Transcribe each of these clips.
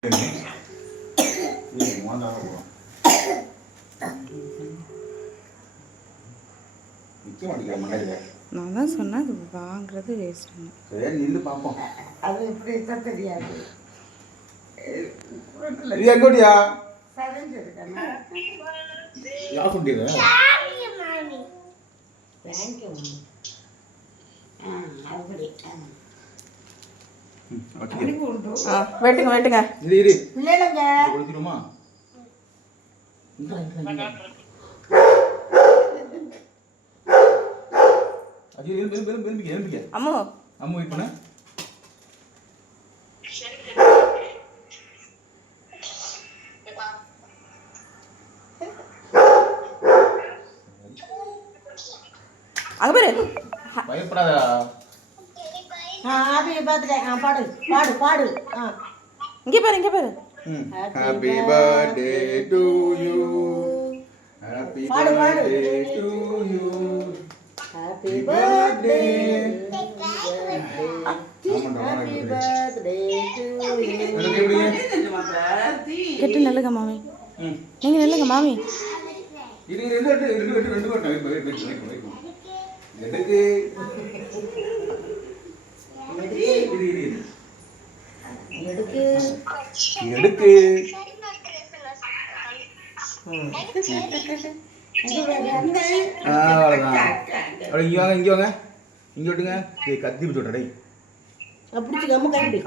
நான் தான் சொன்னேன் அது வாங்குறது வேஸ்ட். சரி நின்று பார்ப்போம். அது எப்படி தான் தெரியாது. இது எங்கோடியா சரிஞ்சிருக்கேன். யார் சொல்லியது? தேங்க்யூ. அப்படி வெட்டுங்க வெட்டுங்க. இரு இல்லைங்க கொடுத்துருமா? அம்மு அம்மு வெயிட் பண்ண. அங்க பாரு. பயப்படாதடா. Happy birthday. பாடு பாடு பாடு. இங்க பாரு இங்க பாரு. Happy birthday to you. Happy birthday to you. Happy birthday. Happy birthday to you. கெட்டு நல்லுங்க மாமி. நீங்க நல்லுங்க மாமி. இது ரெண்டு எதுக்கு எடுக்கு இங்க வாங்க இங்க விட்டுங்க. கத்தி பிடிச்சு விட்டடை பிடிச்சி கம்மு கட்டி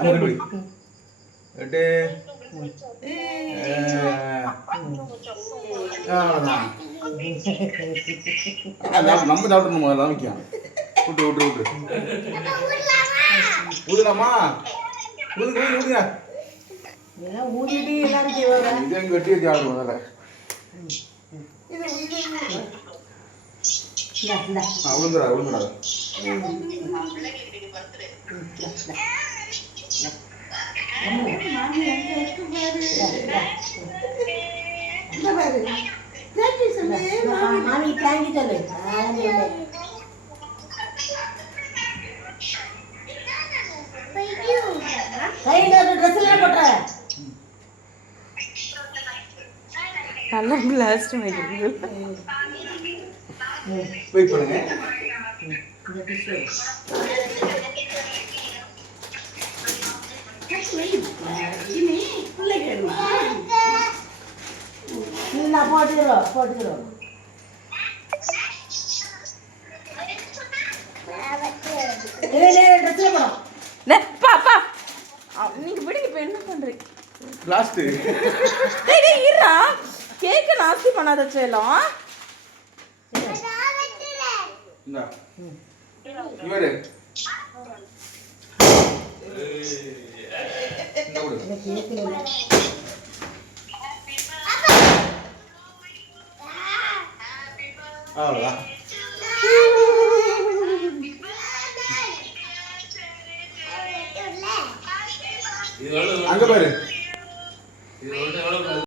எட்டு நம்ம சாப்பிடணும் முதல்ல வைக்கலாம். விட்டு விட்டு விட்டு ஊதுலாமா? ஊதுங்க ஊதுங்க. ஊதிட்டு எல்லாரும் செய்வாங்க. இது எங்க வெட்டி வச்சு ஆடுவோம் முதல்ல. விழுந்துடா விழுந்துடா. மாமி தேங்க்யூ சொல்லு. நல்லா பிளாஸ்ட் வைக்கிறது. வெயிட் பண்ணுங்க. போட்டுக்கிறோம். பாப்பா நீங்க விடுங்க. இப்ப என்ன பண்றீங்க? லாஸ்ட் டேய் டேய் இருடா. கேக்க நாஸ்தி பண்ணாத சேலம். இந்தா இவரு இந்த விடு. அவ்வளோதான். அங்க பாரு.